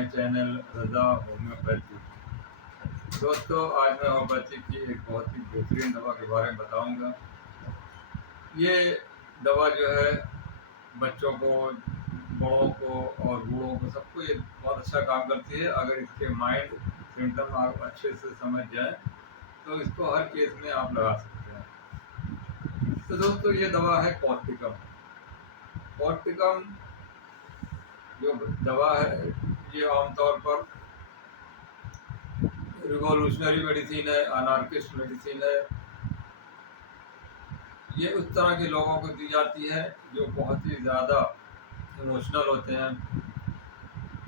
My channel Raza homeopathy. दोस्तों, आज मैं होम्योपैथी की एक बहुत ही बेहतरीन दवा के बारे में बताऊंगा। ये दवा जो है बच्चों को, बड़ों को और बूढ़ों को, सबको ये बहुत अच्छा काम करती है। अगर इसके माइंड सिम्टम आप अच्छे से समझ जाए तो इसको हर केस में आप लगा सकते हैं। तो दोस्तों, ये दवा है कॉर्टिकम। कॉर्टिकम जो दवा है ये आमतौर पर रिवॉल्यूशनरी मेडिसिन है, अनार्किस्ट मेडिसिन है। ये उस तरह के लोगों को दी जाती है जो बहुत ही ज़्यादा इमोशनल होते हैं।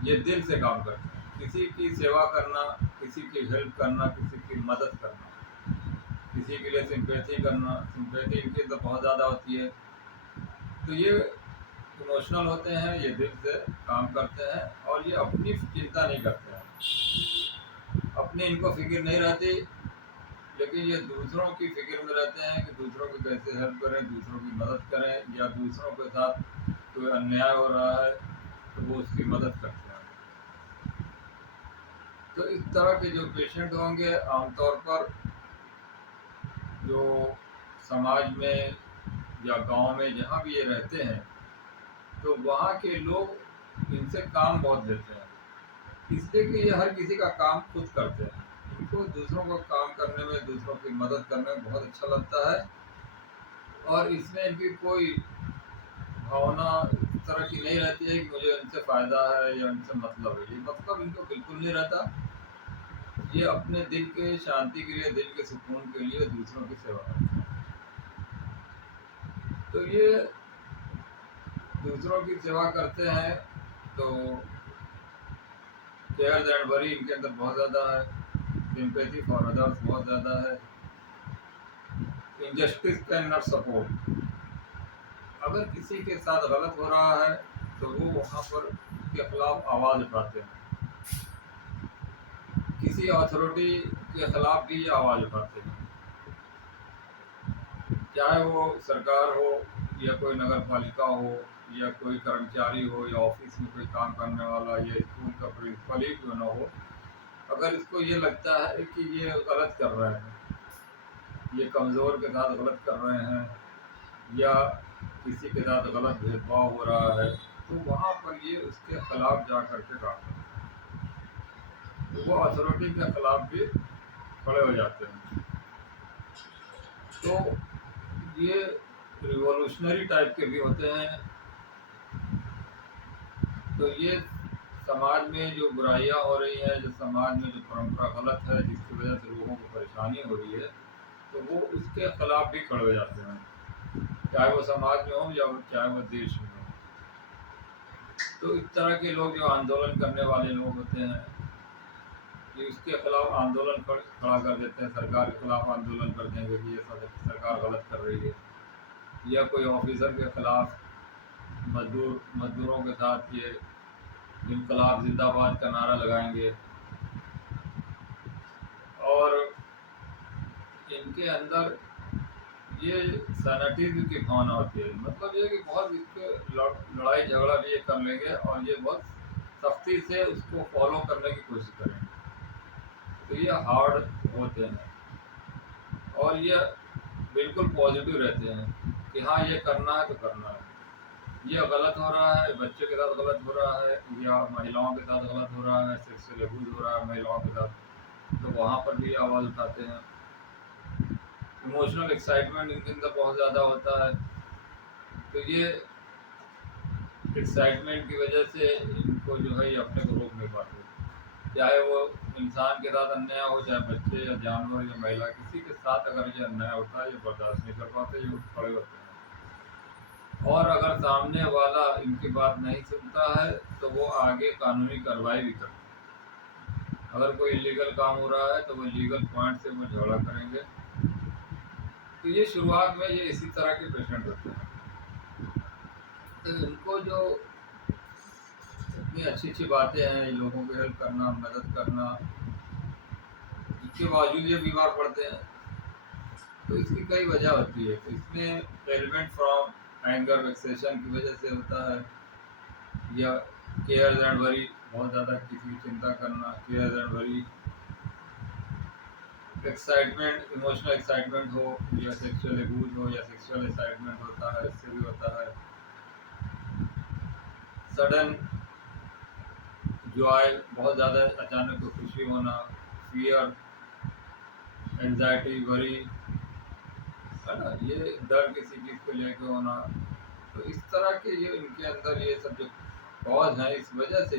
ये दिल से काम करते हैं, किसी की सेवा करना, किसी की हेल्प करना, किसी की मदद करना, किसी के लिए सिंपैथी करना। सिंपैथी इनकी तो बहुत ज़्यादा होती है। तो ये इमोशनल होते हैं, ये दिल से काम करते हैं और ये अपनी चिंता नहीं करते हैं, अपनी इनको फिक्र नहीं रहती, लेकिन ये दूसरों की फिक्र में रहते हैं कि दूसरों की कैसे हेल्प करें, दूसरों की मदद करें, या दूसरों के साथ कोई अन्याय हो रहा है तो वो उसकी मदद करते हैं। तो इस तरह के जो पेशेंट होंगे, आमतौर पर जो समाज में या गांव में जहाँ भी ये रहते हैं, तो वहाँ के लोग इनसे काम बहुत लेते हैं, इसलिए कि ये हर किसी का काम खुद करते हैं। इनको दूसरों का काम करने में, दूसरों की मदद करने में बहुत अच्छा लगता है और इसमें इनकी कोई भावना इस तरह की नहीं रहती है कि मुझे इनसे फ़ायदा है या इनसे मतलब है। ये मतलब इनको बिल्कुल नहीं रहता। ये अपने दिल के शांति के लिए, दिल के सुकून के लिए दूसरों की सेवा करते हैं। तो ये दूसरों की सेवा करते हैं तो केयर एंड वरी इनके अंदर बहुत ज़्यादा है, सिंपैथी फॉर अदर्स बहुत ज़्यादा है, इनजस्टिस कैन नॉट सपोर्ट। अगर किसी के साथ गलत हो रहा है तो वो वहाँ पर के खिलाफ आवाज़ उठाते हैं, किसी अथॉरिटी के खिलाफ भी आवाज़ उठाते हैं, चाहे वो सरकार हो या कोई नगर पालिका हो या कोई कर्मचारी हो या ऑफिस में कोई काम करने वाला या स्कूल का प्रिंसिपल ही क्यों ना हो। अगर इसको ये लगता है कि ये गलत कर रहे हैं, ये कमज़ोर के साथ गलत कर रहे हैं या किसी के साथ गलत भेदभाव हो रहा है, तो वहाँ पर ये उसके खिलाफ जा कर के काम करते हैं। तो वो अथॉरिटी के खिलाफ भी खड़े हो जाते हैं। तो ये रिवॉल्यूशनरी टाइप के भी होते हैं। तो ये समाज में जो बुराइयां हो रही हैं, जो समाज में जो परंपरा गलत है, जिसकी वजह से लोगों को परेशानी हो रही है, तो वो उसके खिलाफ भी खड़े हो जाते हैं, चाहे वो समाज में हो या चाहे वो देश में हो। तो इस तरह के लोग जो आंदोलन करने वाले लोग होते हैं, ये उसके खिलाफ आंदोलन खड़ा कर देते हैं, सरकार के खिलाफ आंदोलन कर देंगे कि ये सरकार गलत कर रही है, या कोई ऑफिसर के खिलाफ मजदूरों के साथ ये इनकलाब जिंदाबाद का नारा लगाएंगे। और इनके अंदर ये सैनिटिज्म की भावना होती है, मतलब ये कि बहुत इसके लड़ाई झगड़ा भी ये कर लेंगे और ये बहुत सख्ती से उसको फॉलो करने की कोशिश करेंगे। तो ये हार्ड होते हैं और ये बिल्कुल पॉजिटिव रहते हैं कि हाँ, ये करना है तो करना है। ये गलत हो रहा है, बच्चे के साथ गलत हो रहा है या महिलाओं के साथ गलत हो रहा है, सेक्सुअल अब्यूज हो रहा है महिलाओं के साथ, तो वहाँ पर भी आवाज़ उठाते हैं। इमोशनल एक्साइटमेंट इनके अंदर बहुत ज़्यादा होता है, तो ये एक्साइटमेंट की वजह से इनको जो है ये अपने को रोक नहीं पाते। चाहे वो इंसान के साथ अन्याय हो, चाहे बच्चे या जानवर या महिला, किसी के साथ अगर ये अन्याय होता है ये बर्दाश्त नहीं कर पाते, ये उठ खड़े होते हैं। और अगर सामने वाला इनकी बात नहीं सुनता है तो वो आगे कानूनी कार्रवाई भी करते हैं। अगर कोई इलीगल काम हो रहा है तो वो लीगल पॉइंट से वो झगड़ा करेंगे। तो ये शुरुआत में ये इसी तरह के पेशेंट होते हैं। तो इनको जो इतनी अच्छी अच्छी बातें हैं, लोगों की हेल्प करना, मदद करना, इसके बावजूद ये बीमार पड़ते हैं। तो इसकी कई वजह होती है। तो इसमें एलिमेंट फ्रॉम एंगर, वेक्सेशन की वजह से होता है, या केयर एंड वरी बहुत ज़्यादा किसी की चिंता करना, care and worry, excitement, emotional excitement हो या सेक्सुअल एबूज हो या सेक्सुअल एक्साइटमेंट होता है, इससे भी होता है। सडन जॉय, बहुत ज़्यादा अचानक को खुशी होना, फियर, एंजाइटी, वरी, है ना, ये डर किसी चीज़ को लेकर होना। तो इस तरह के ये इनके अंदर ये सब जो कॉज हैं, इस वजह से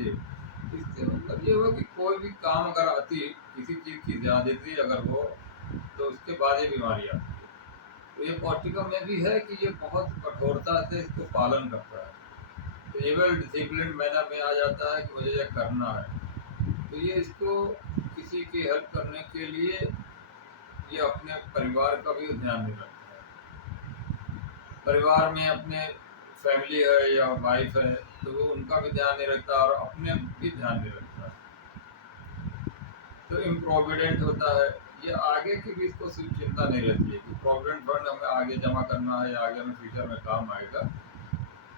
इससे मतलब ये हुआ कि कोई भी काम अगर आती, किसी चीज़ की ज़्यादती अगर हो, तो उसके बाद ये बीमारी आती है। तो ये पौष्टिकम में भी है कि ये बहुत कठोरता से इसको पालन करता है, तो ये वेल डिसिप्लिन मैनर में आ जाता है कि मुझे ये करना है। तो ये इसको किसी की हेल्प करने के लिए ये अपने परिवार का भी ध्यान नहीं रखता है। परिवार में अपने फैमिली है या वाइफ है, तो वो उनका भी ध्यान नहीं रखता और अपने भी ध्यान नहीं रखता। तो इम्प्रोविडेंट होता है, ये आगे की भी इसको सिर्फ चिंता नहीं रहती है कि प्रोविडेंट फंड हमें आगे जमा करना है या आगे हमें फ्यूचर में काम आएगा,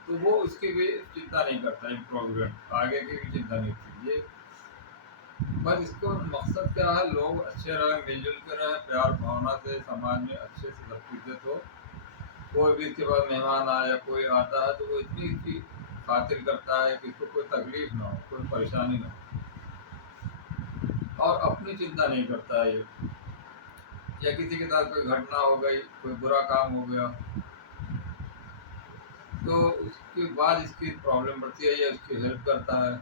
तो वो उसकी भी चिंता नहीं करता। इम्प्रोविडेंट आगे की भी चिंता नहीं थी ये, बस इसको मकसद क्या है, लोग अच्छे रहें, मिलजुल के रहें, प्यार भावना से समाज में अच्छे से सब इज्जत हो। कोई भी इसके पास मेहमान आए या कोई आता है तो वो इतनी इसकी खातिर करता है कि इसको कोई तकलीफ ना हो, कोई परेशानी ना हो, और अपनी चिंता नहीं करता है ये। या किसी के साथ कोई घटना हो गई, कोई बुरा काम हो गया, तो उसके बाद इसकी प्रॉब्लम बढ़ती है, ये उसकी हेल्प करता है।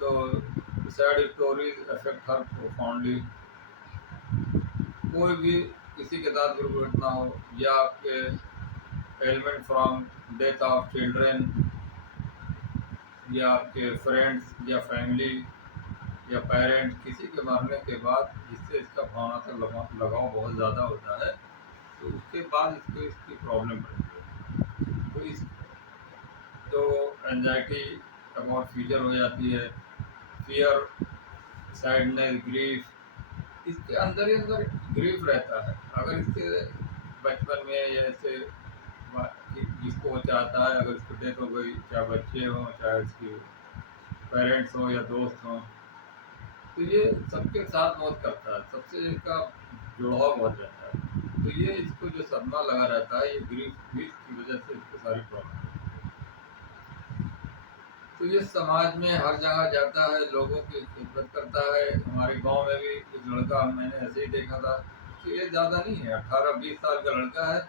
तो सैड स्टोरीज अफेक्ट हर प्रोफाउंडली। कोई भी किसी के साथ दुर्घटना हो या आपके element from death of children या आपके फ्रेंड्स या फैमिली या पेरेंट, किसी के मरने के बाद जिससे इसका भावना से लगाव बहुत ज़्यादा होता है, तो उसके बाद इसको इसकी प्रॉब्लम बढ़ती है। तो इस तो एंजाइटी अबाउट फ्यूचर हो जाती है, फियर, सैडनेस, ग्रीफ, इसके अंदर ही अंदर ग्रीफ रहता है। अगर इसके बचपन में या ऐसे जिसको वो चाहता है, अगर इसको डेथ हो गई, चाहे बच्चे हों चाहे इसके पेरेंट्स हों या दोस्त हों, तो ये सबके साथ बहुत करता है, सबसे इसका जुड़ाव बहुत रहता है। तो ये इसको जो सदमा लगा रहता है, ये ग्रीफ ग्रीफ की वजह से इसको सारी प्रॉब्लम। तो ये समाज में हर जगह जाता है, लोगों की खिदमत करता है। हमारे गांव में भी एक लड़का मैंने ऐसे ही देखा था कि ये ज़्यादा नहीं है, 18-20 साल का लड़का है,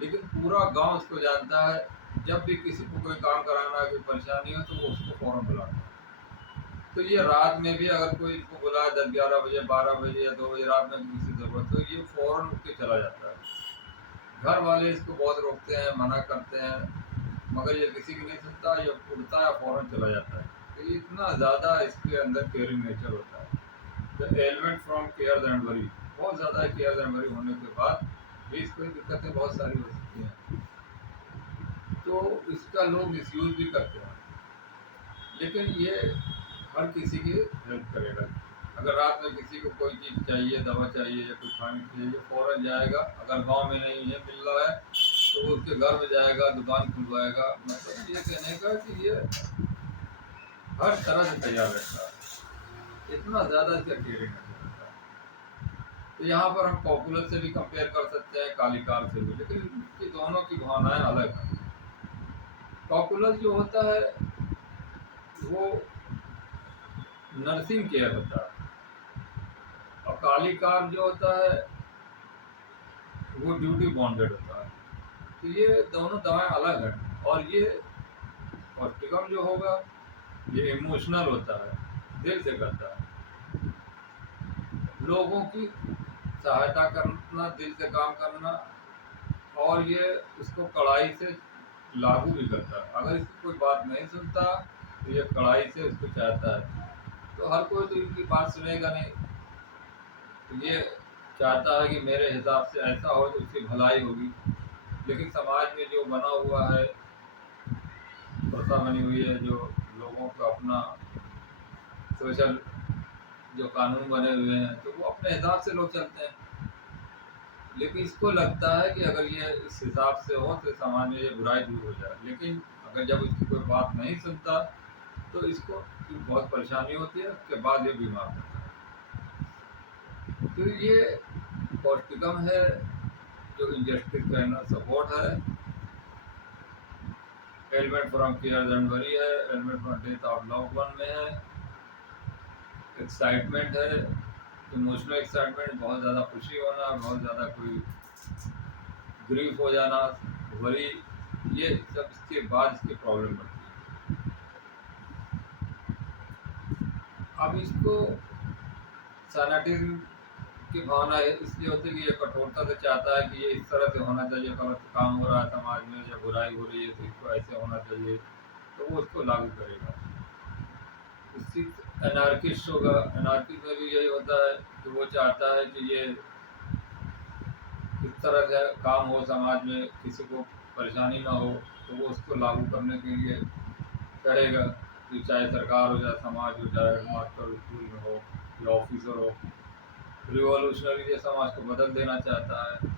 लेकिन पूरा गांव उसको जानता है। जब भी किसी को कोई काम कराना है, कोई परेशानी हो, तो वो उसको फ़ौरन बुलाता है। तो ये रात में भी अगर कोई इसको बुलाए 10-11 बजे, 12 बजे या 2 बजे रात में किसी ज़रूरत हो, ये फ़ौरन उठ के चला जाता है। घर वाले इसको बहुत रोकते हैं, मना करते हैं, मगर ये किसी की नहीं सुनता, ये उड़ता है फ़ौरन चला जाता है। तो ये इतना ज़्यादा इसके अंदर केयरिंग नेचर होता है। The element from care and worry, बहुत ज़्यादा केयर एंड वरी होने के बाद भी इसको दिक्कतें बहुत सारी हो सकती हैं। तो इसका लोग मिसयूज़ भी करते हैं, लेकिन ये हर किसी की हेल्प करेगा। अगर रात में किसी को कोई चीज़ चाहिए, दवा चाहिए या कुछ खाने चाहिए, फ़ौरन जाएगा। अगर गांव में नहीं है, मिल रहा है, तो वो उसके घर में जाएगा, दुकान खुलवाएगा। मतलब ये कहने का कि ये हर तरह से तैयार रहता है, इतना ज़्यादा इसका केयरिंग रहता है। तो यहाँ पर हम पॉपुलर से भी कंपेयर कर सकते हैं, कालीकार से भी, लेकिन इनकी दोनों की भावनाएं अलग हैं। पॉपुलर जो होता है वो नर्सिंग केयर होता है, और कालीकार जो होता है वो ड्यूटी बॉन्डेड होता है। तो ये दोनों दवाएं अलग हैं। और ये पॉस्टिकम जो होगा ये इमोशनल होता है, दिल से करता है, लोगों की सहायता करना, दिल से काम करना, और ये उसको कड़ाई से लागू भी करता है। अगर इसकी कोई बात नहीं सुनता तो ये कड़ाई से उसको चाहता है। तो हर कोई तो इनकी बात सुनेगा नहीं, तो ये चाहता है कि मेरे हिसाब से ऐसा हो तो उसकी भलाई होगी। लेकिन समाज में जो बना हुआ है, प्रथा बनी हुई है, जो लोगों का अपना सोशल जो कानून बने हुए हैं, तो वो अपने हिसाब से लोग चलते हैं। लेकिन इसको लगता है कि अगर ये इस हिसाब से हो तो समाज में ये बुराई दूर हो जाए। लेकिन अगर जब उसकी कोई बात नहीं सुनता, तो इसको बहुत परेशानी होती है, उसके बाद ये बीमार होता है। तो ये पौष्टिकम है, जो इंजेस्टिक कैनल सपोर्ट है, एलिमेंट फ्रॉम केयर जनवरी है, element from death of love one में है, एक्साइटमेंट है, इमोशनल एक्साइटमेंट, बहुत ज़्यादा खुशी होना, बहुत ज़्यादा कोई ग्रीफ हो जाना, वरी, ये सब इसके बाद इसकी प्रॉब्लम बढ़ती है। अब इसको सैनाटिज्म की भावना है इसलिए होती है कि ये कठोरता से चाहता है कि ये इस तरह से होना चाहिए, गलत काम हो रहा है समाज में या बुराई हो रही है तो इसको ऐसे होना चाहिए, तो वो उसको लागू करेगा। इसी एनार्किस्ट होगा, एनार्किस्ट में भी यही होता है कि वो चाहता है कि ये इस तरह से काम हो समाज में, किसी को परेशानी ना हो, तो वो उसको लागू करने के लिए करेगा, कि चाहे सरकार हो, चाहे समाज हो, चाहे मास्टर स्कूल में हो या ऑफिसर हो, रिवॉल्यूशनरी ये समाज को बदल देना चाहता है।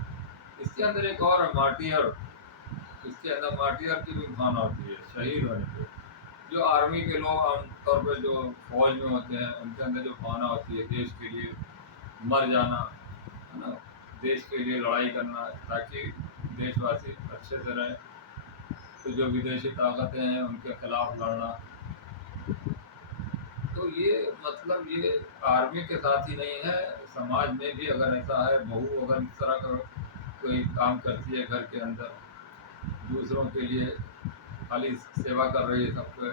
इसके अंदर एक और मार्टियर, इसके अंदर मार्टियर की भी भावना होती है, शहीद होने की। जो आर्मी के लोग आमतौर पर जो फौज में होते हैं, उनके अंदर जो भावना होती है देश के लिए मर जाना, है ना, देश के लिए लड़ाई करना ताकि देशवासी अच्छे से रहें, तो जो विदेशी ताकतें हैं उनके खिलाफ लड़ना। तो ये मतलब ये आर्मी के साथ ही नहीं है, समाज में भी अगर ऐसा है, बहू अगर इस तरह का कोई काम करती है घर के अंदर, दूसरों के लिए खाली सेवा कर रही है सबके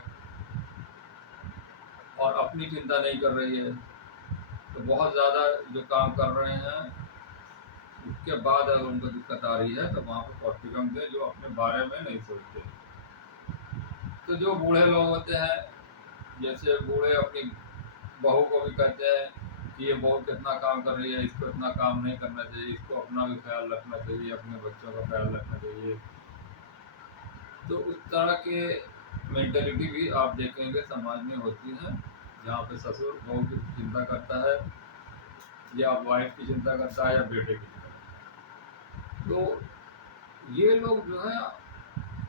और अपनी चिंता नहीं कर रही है, तो बहुत ज़्यादा जो काम कर रहे हैं उसके बाद अगर उनको दिक्कत आ रही है तो वहाँ पर पौष्टिकम दे, जो अपने बारे में नहीं सोचते। तो जो बूढ़े लोग होते हैं, जैसे बूढ़े अपनी बहू को भी कहते हैं कि ये बहू कितना काम कर रही है, इसको इतना काम नहीं करना चाहिए, इसको अपना भी ख्याल रखना चाहिए, अपने बच्चों का ख्याल रखना चाहिए। तो उस तरह के मेंटेलिटी भी आप देखेंगे समाज में होती है, जहाँ पे ससुर बहू की चिंता करता है या वाइफ की चिंता करता है या बेटे की चिंता करता है। तो ये लोग जो है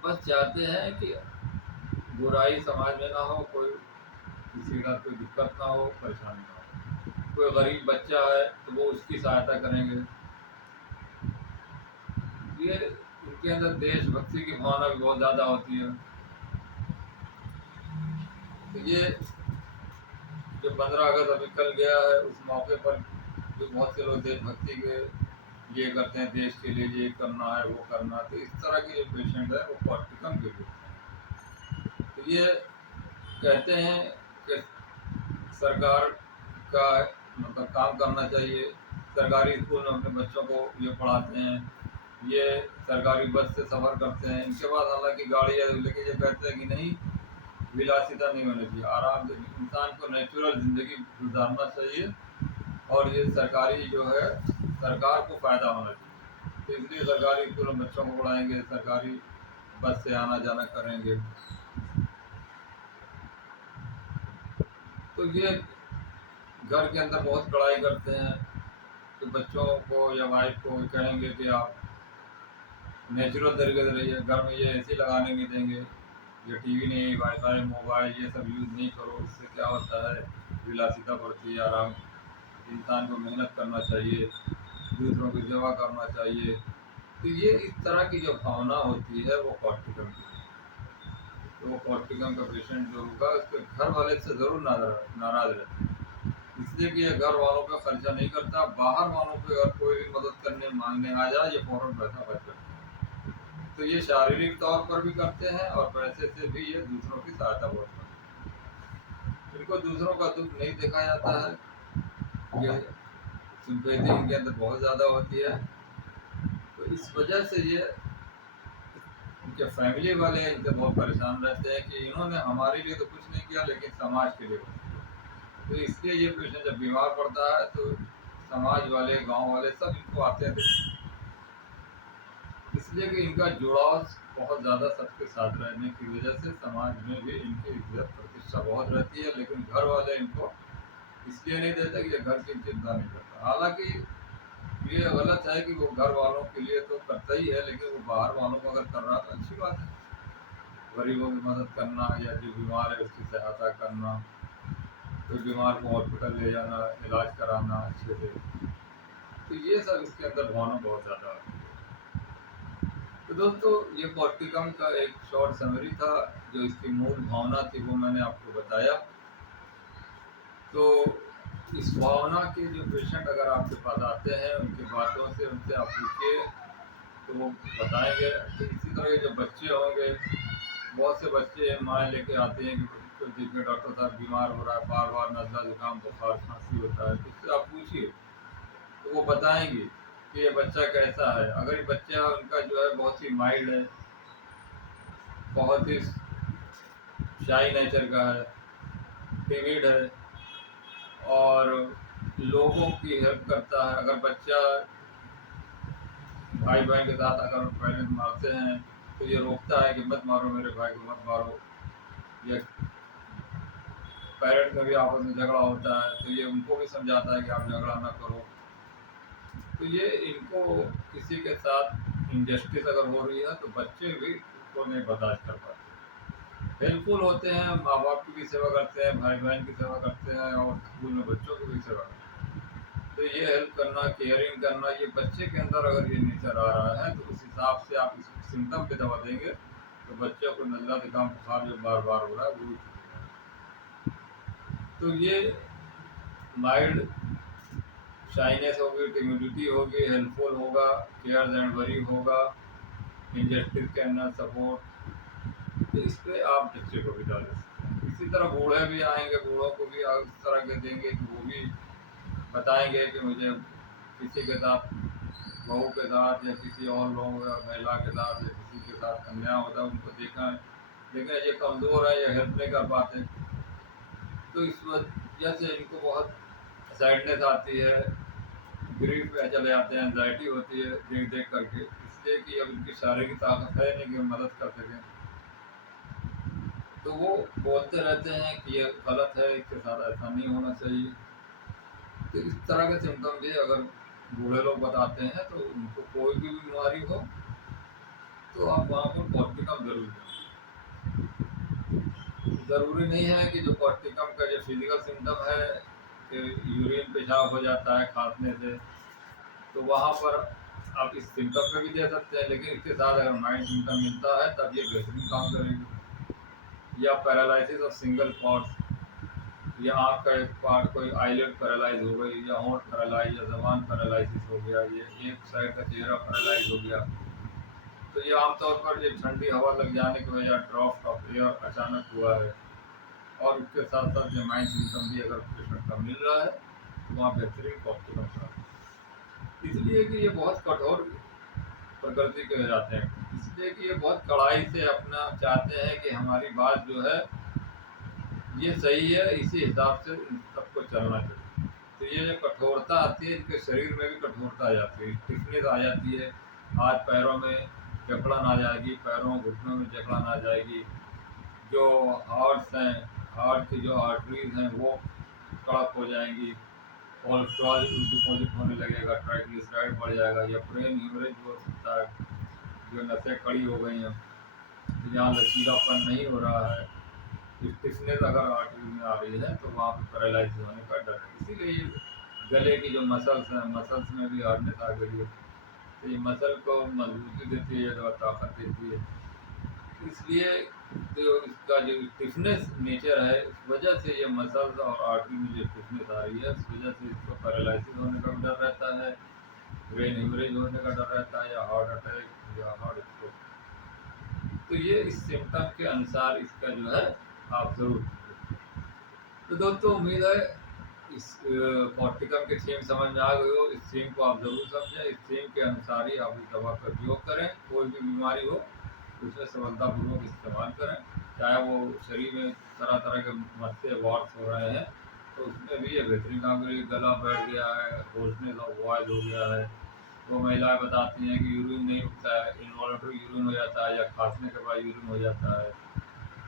बस चाहते हैं कि बुराई समाज में ना हो, कोई किसी का कोई दिक्कत ना हो, परेशानी ना हो। कोई गरीब बच्चा है तो वो उसकी सहायता करेंगे। ये उनके अंदर देशभक्ति की भावना भी बहुत ज़्यादा होती है। तो ये जो 15 अगस्त अभी कल गया है, उस मौके पर जो बहुत से लोग देशभक्ति के ये करते हैं, देश के लिए ये करना है वो करना है, तो इस तरह के जो पेशेंट है वो पौष्टिकम के लिए। तो ये कहते हैं कि सरकार का मतलब काम करना चाहिए, सरकारी स्कूल में अपने बच्चों को ये पढ़ाते हैं, ये सरकारी बस से सफ़र करते हैं, इनके पास हालांकि गाड़ी है, लेकिन ये कहते हैं कि नहीं, विलासिता नहीं होनी चाहिए, आराम से इंसान को नेचुरल ज़िंदगी गुजारना चाहिए, और ये सरकारी जो है सरकार को फ़ायदा होना चाहिए। तो इसलिए सरकारी स्कूल में बच्चों को पढ़ाएंगे, सरकारी बस से आना जाना करेंगे। तो ये घर के अंदर बहुत कड़ाई करते हैं, तो बच्चों को या वाइफ को कहेंगे कि आप नेचुरल तरीके से रहिए, घर में ये एसी लगाने नहीं देंगे, ये टीवी नहीं, वाईफाई मोबाइल ये सब यूज़ नहीं करो, इससे क्या होता है विलासिता बढ़ती है, आराम, इंसान को मेहनत करना चाहिए, दूसरों की सेवा करना चाहिए। तो ये इस तरह की जो भावना होती है वो पौष्टिकम की है। तो वो पौष्टिकम का पेशेंट जो होगा उसके घर वाले से ज़रूर नाराज़ रहते हैं, इसलिए कि ये घर वालों पे खर्चा नहीं करता, बाहर वालों पे अगर कोई भी मदद करने मांगने आ जाए ये फ़ौरन पैसा खर्च करते हैं। तो ये शारीरिक तौर पर भी करते हैं और पैसे से भी ये दूसरों की सहायता बहुत करते हैं। इनको दूसरों का दुख नहीं देखा जाता है, ये सिंपैथी इनके अंदर बहुत ज़्यादा होती है। तो इस वजह से ये इनके फैमिली वाले इनसे बहुत परेशान रहते हैं कि इन्होंने हमारे लिए तो कुछ नहीं किया लेकिन समाज के लिए कुछ किया। तो इसलिए ये पेशेंट जब बीमार पड़ता है तो समाज वाले, गांव वाले सब इनको आते हैं, इसलिए कि इनका जुड़ाव बहुत ज़्यादा सबके साथ रहने की वजह से समाज में भी इनकी इज्जत प्रतिष्ठा बहुत रहती है। लेकिन घर वाले इनको इसलिए नहीं देते कि ये घर की चिंता नहीं करता। हालांकि ये गलत है कि वो घर वालों के लिए तो करता ही है, लेकिन वो बाहर वालों को अगर कर रहा तो अच्छी बात है, गरीबों की मदद करना या जो बीमार है उसकी सहायता करना, कोई बीमार को हॉस्पिटल ले जाना, इलाज कराना अच्छे से। तो ये सब इसके अंदर भावना बहुत ज़्यादा आती है। तो दोस्तों ये पौष्टिकम का एक शॉर्ट समरी था, जो इसकी मूल भावना थी वो मैंने आपको बताया। तो इस भावना के जो पेशेंट अगर आपके पास आते हैं, उनकी बातों से उनसे आप पूछिए तो वो बताएंगे। तो इसी तरह के जो बच्चे होंगे, बहुत से बच्चे माँ लेके आते हैं कि जिनके डॉक्टर साहब बीमार हो रहा है, बार बार नज़ला जुकाम बुखार खांसी होता है, तो उससे आप पूछिए तो वो बताएंगे कि ये बच्चा कैसा है। अगर ये बच्चा उनका जो है बहुत ही माइल्ड है, बहुत ही शाई नेचर का है, टिमिड है और लोगों की हेल्प करता है, अगर बच्चा भाई बहन के साथ अगर पेरेंट्स मारते हैं तो ये रोकता है कि मत मारो मेरे भाई को, मत मारो। ये पेरेंट्स में भी आपस में झगड़ा होता है तो ये उनको भी समझाता है कि आप झगड़ा ना करो। तो ये इनको किसी के साथ इनजस्टिस अगर हो रही है तो बच्चे भी उसको नहीं बर्दाश्त कर पाते, हेल्पफुल होते हैं, माँ बाप की भी सेवा करते हैं, भाई बहन की सेवा करते हैं और स्कूल में बच्चों की भी सेवा करते हैं। तो ये हेल्प करना, केयरिंग करना, ये बच्चे के अंदर अगर ये नेचर आ रहा है तो उस हिसाब से आप इस सिम्टम पे दवा देंगे तो बच्चों को नज़ला जुकाम बुखार जो बार बार हो रहा है वो भी छूटेगा। तो ये माइल्ड शाइनेस होगी, टिमिडिटी होगी, हेल्पफुल होगा, केयर एंड वरी होगा, इंजेक्टिव कैनल सपोर्ट, तो इस पर आप बच्चे को भी डाल सकते हैं। इसी तरह बूढ़े भी आएंगे, बूढ़ों को भी इस तरह के देंगे कि वो भी बताएंगे कि मुझे किसी के साथ, बहू के साथ या किसी और लोग महिला के साथ या किसी के साथ अन्याय होता है, उनको देखा है, लेकिन ये कमज़ोर है, ये हेल्प नहीं कर पाते। तो इस वजह से इनको बहुत सैडनेस आती है, ग्रीफ में चले जाते हैं, एंजाइटी होती है देख देख करके, इसलिए कि अब इनकी शारीरिक ताकत है नहीं कि मदद कर सकें। तो वो बोलते रहते हैं कि ये गलत है, इसके साथ ऐसा नहीं होना चाहिए। तो इस तरह के सिम्टम भी अगर बूढ़े लोग बताते हैं तो उनको कोई भी बीमारी हो तो आप वहाँ पर पौष्टिकम जरूर दें। ज़रूरी नहीं है कि जो पौष्टिकम का जो फिजिकल सिम्टम है कि यूरिन पेशाब हो जाता है खांसने से, तो वहाँ पर आप इस सिम्टम पे भी दे सकते हैं, लेकिन इसके साथ अगर माइंड सिम्टम मिलता है तब ये बेहतरीन काम करेगी। या पैरालिसिस ऑफ सिंगल पार्ट्स, या आँख का एक पार्ट, कोई आईलेट पैरालाइज हो गई, या होंठ पैरालाइज, या जबान पैरालिसिस हो गया, ये एक साइड का चेहरा पैरालाइज हो गया, तो ये आमतौर पर ये ठंडी हवा लग जाने की वजह ड्रॉप ऑफ एयर अचानक हुआ है। और उसके साथ साथ ये माइंड सिम्टम भी अगर पेशेंट का मिल रहा है तो वहाँ बेहतरीन पॉजिटिव है। इसलिए कि ये बहुत कठोर प्रकृति के हो जाते हैं, इसलिए कि ये बहुत कड़ाई से अपना चाहते हैं कि हमारी बात जो है ये सही है, इसी हिसाब से सबको चलना चाहिए। तो ये जो कठोरता आती है, इनके शरीर में भी कठोरता आ जाती है, स्टिफनेस आ जाती है, हाथ पैरों में जकड़न आ जाएगी, पैरों घुटनों में जकड़न आ जाएगी, जो हार्ट्स हैं, हार्ट की जो आर्टरीज हैं वो कड़क हो जाएंगी, कोलेस्ट्रॉल डिपॉजिट होने लगेगा, ट्राइग्लिसराइड बढ़ जाएगा, या ब्रेन हीमरेज हो सकता है, जो नसें खड़ी हो गई हैं, जहाँ लचीलापन नहीं हो रहा है, स्टिफनेस अगर आर्टरी में आ रही है तो वहाँ पर पैरालाइज होने का डर है। इसीलिए गले की जो मसल्स हैं, मसल्स में भी हार्डनेस आ गई है, तो ये मसल को मजबूती देती है, जो ताकत देती है। इसलिए जो इसका जो स्टिफनेस नेचर है, इस वजह से ये मसल्स और आर्टरी में जो स्टिफनेस आ रही है, इस वजह से इसको पैरालिसिस होने का भी डर रहता है, ब्रेन हेमरेज होने का डर रहता है, या हार्ट अटैक या हार्ट स्ट्रोक। तो ये इस सिम्टम के अनुसार इसका जो है आप जरूर। तो दोस्तों उम्मीद है इस पौष्टिकम की थीम समझ में आ गई हो। इस थीम को आप जरूर समझें, इस थीम के अनुसार ही आप इस दवा का उपयोग करें। कोई भी बीमारी हो उसे सफलतापूर्वक इस्तेमाल करें, चाहे वो शरीर में तरह तरह के मस्से वार्ड्स हो रहे हैं तो उसमें भी ये बेहतरीन काम करेगी। गला बैठ गया है, होर्सनेस ऑफ वॉइस हो गया है, वो महिलाएं बताती हैं कि यूरिन नहीं उठता है, इनवॉल्ट्री यूरिन हो जाता है, या खांसने के बाद यूरिन हो जाता है,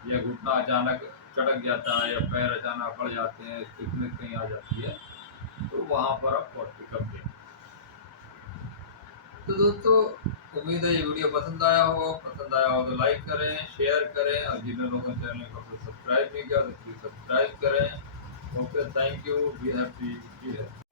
या घुटना अचानक चटक जाता है, या पैर अचानक पड़ जाते हैं, स्टिफनेस कहीं आ जाती है, तो वहाँ पर आप पौष्टिकम दें। तो दोस्तों उम्मीद है ये वीडियो पसंद आया हो, पसंद आया हो तो लाइक करें, शेयर करें, और जिन लोगों ने चैनल को सब्सक्राइब नहीं किया तो प्लीज़ सब्सक्राइब करें। Okay, thank you, be happy, be happy.